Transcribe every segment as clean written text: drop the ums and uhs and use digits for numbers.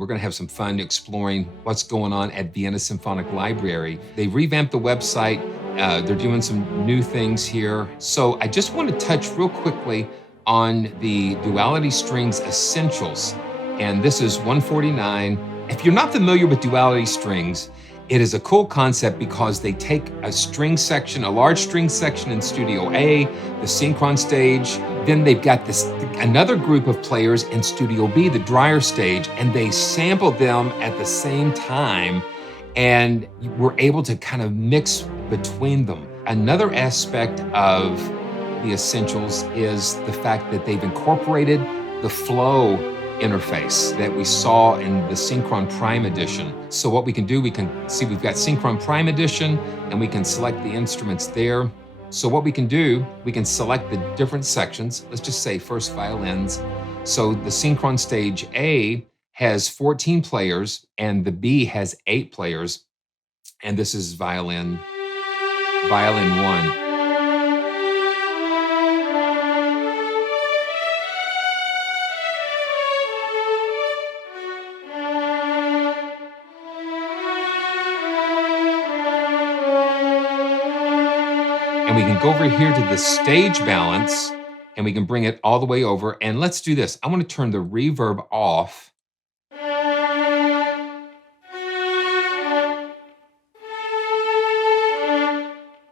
We're going to have some fun exploring what's going on at Vienna Symphonic Library. They revamped the website. They're doing some new things here. So I just want to touch real quickly on the Duality Strings Essentials. And this is 149. If you're not familiar with Duality Strings, it is a cool concept because they take a string section, a large string section in Studio A, the Synchron stage, then they've got another group of players in Studio B, the drier stage, and they sample them at the same time, and we're able to kind of mix between them. Another aspect of the Essentials is the fact that they've incorporated the flow interface that we saw in the Synchron Prime Edition. So what we can do, we can see we've got Synchron Prime Edition, and we can select the instruments there. So what we can do, we can select the different sections. Let's just say first violins. So the Synchron stage A has 14 players, and the B has 8 players. And this is violin 1. And we can go over here to the stage balance, and we can bring it all the way over. And let's do this. I want to turn the reverb off.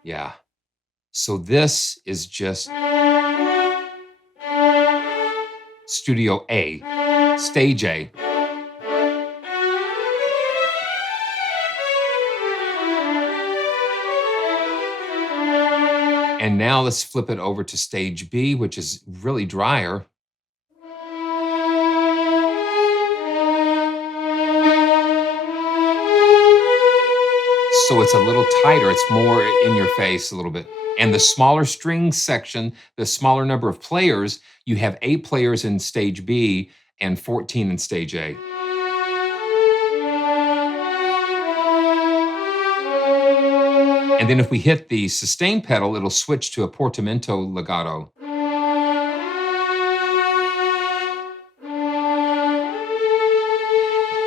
Yeah. So this is just Studio A, stage A. And now let's flip it over to stage B, which is really drier. So it's a little tighter, it's more in your face a little bit. And the smaller string section, the smaller number of players, you have 8 players in stage B and 14 in stage A. And then if we hit the sustain pedal, it'll switch to a portamento legato.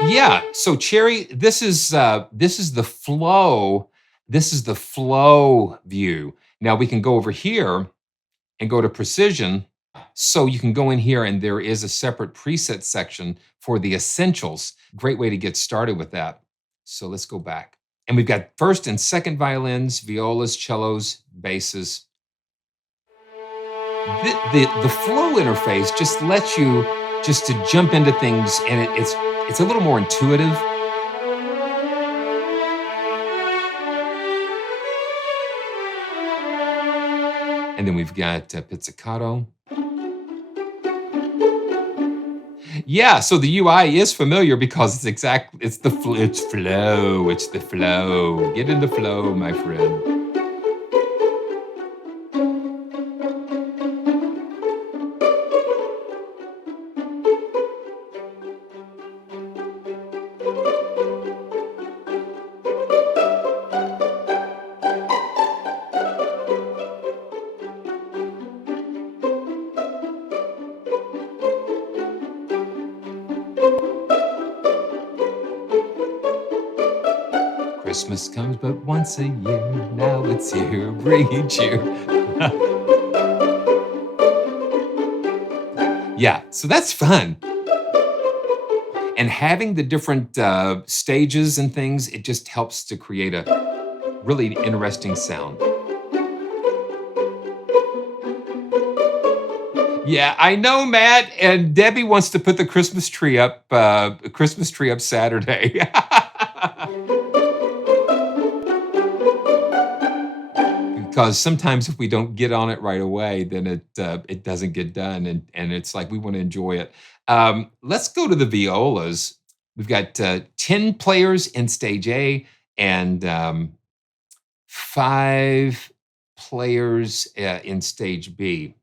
Yeah, so Cherry, this is the flow. This is the flow view. Now we can go over here and go to precision. So you can go in here and there is a separate preset section for the essentials. Great way to get started with that. So let's go back. And we've got first and second violins, violas, cellos, basses. The flow interface just lets you just to jump into things, and it's a little more intuitive. And then we've got pizzicato. Yeah, so the UI is familiar because it's flow, it's the flow. Get in the flow, my friend. Christmas comes but once a year, now it's here, bringing cheer. Yeah, so that's fun. And having the different stages and things, it just helps to create a really interesting sound. Yeah, I know, Matt. And Debbie wants to put the Christmas tree up Saturday. Because sometimes if we don't get on it right away, then it doesn't get done, and it's like we want to enjoy it. Let's go to the violas. We've got 10 players in stage A and 5 players in stage B.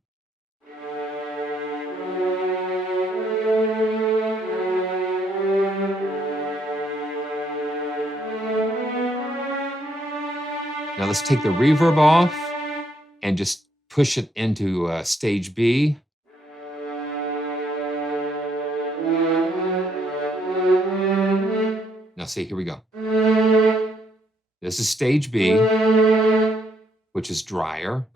Now let's take the reverb off and just push it into stage B. see, here we go. This is stage B, which is drier.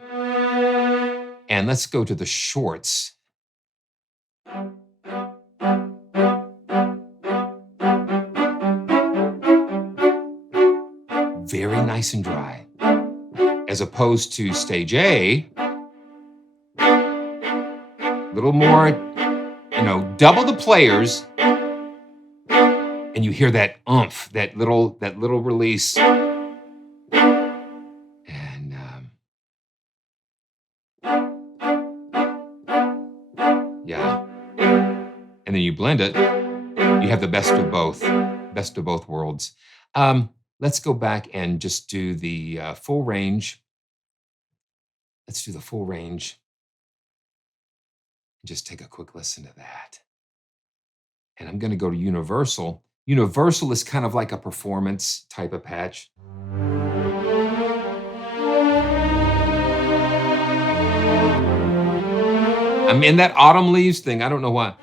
And let's go to the shorts. Very nice and dry. As opposed to stage A, a little more, double the players, and you hear that oomph, that little release. And yeah. And then you blend it, you have the best of both worlds. Let's go back and just do the full range. Let's do the full range. Just take a quick listen to that. And I'm going to go to universal. Universal is kind of like a performance type of patch. I'm in that autumn leaves thing. I don't know why.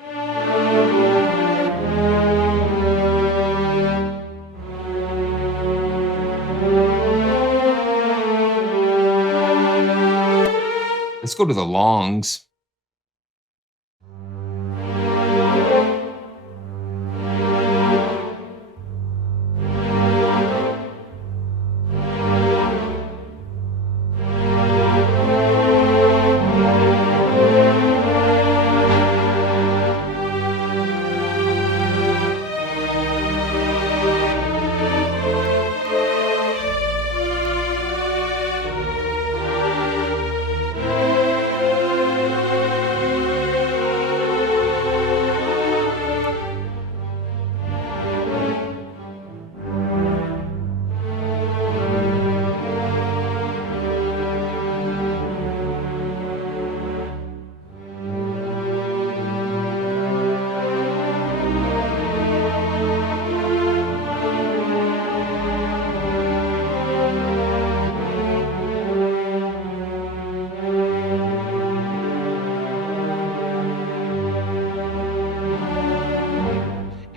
Let's go to the longs.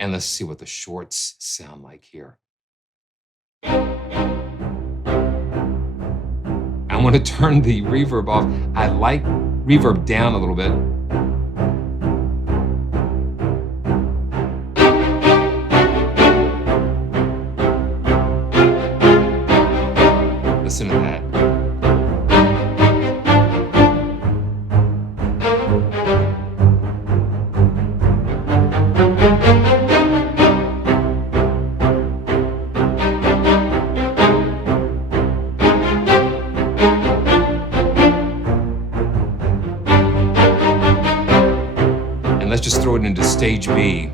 And let's see what the shorts sound like here. I want to turn the reverb off. I like reverb down a little bit. Listen to that. Let's just throw it into stage B.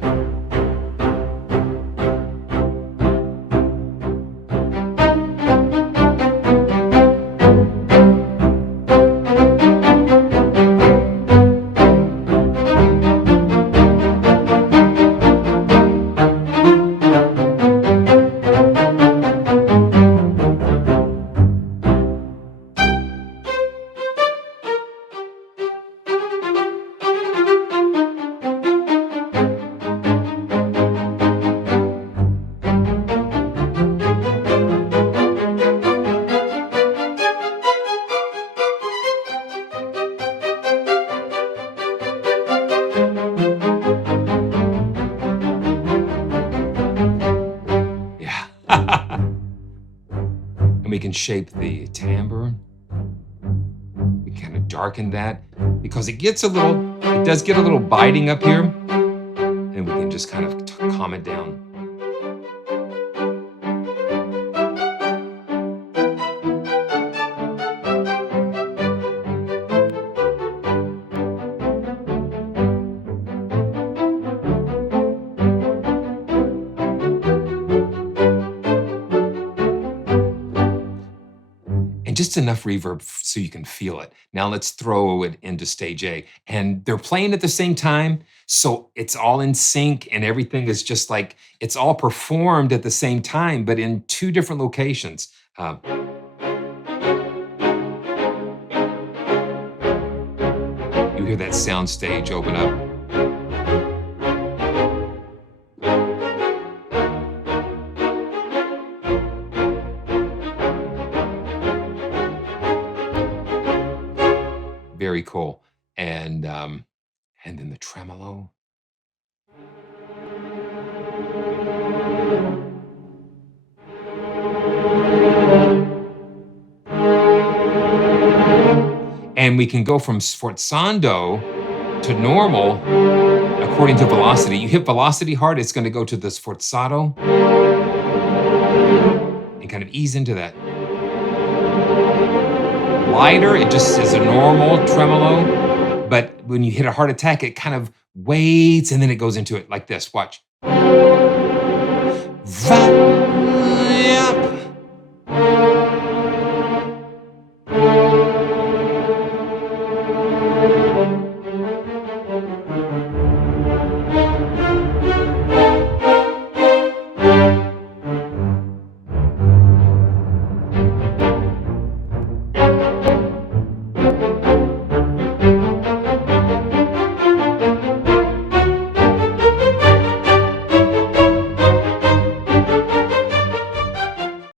And we can shape the timbre. We kind of darken that because it does get a little biting up here. And we can just kind of calm it down. And just enough reverb so you can feel it. Now let's throw it into stage A. And they're playing at the same time, so it's all in sync and everything is just like, it's all performed at the same time, but in two different locations. You hear that sound stage open up. very cool. And then the tremolo. And we can go from sforzando to normal according to velocity. You hit velocity hard, it's going to go to the sforzato and kind of ease into that. Lighter, it just is a normal tremolo. But when you hit a hard attack, it kind of waits and then it goes into it like this. Watch. Va,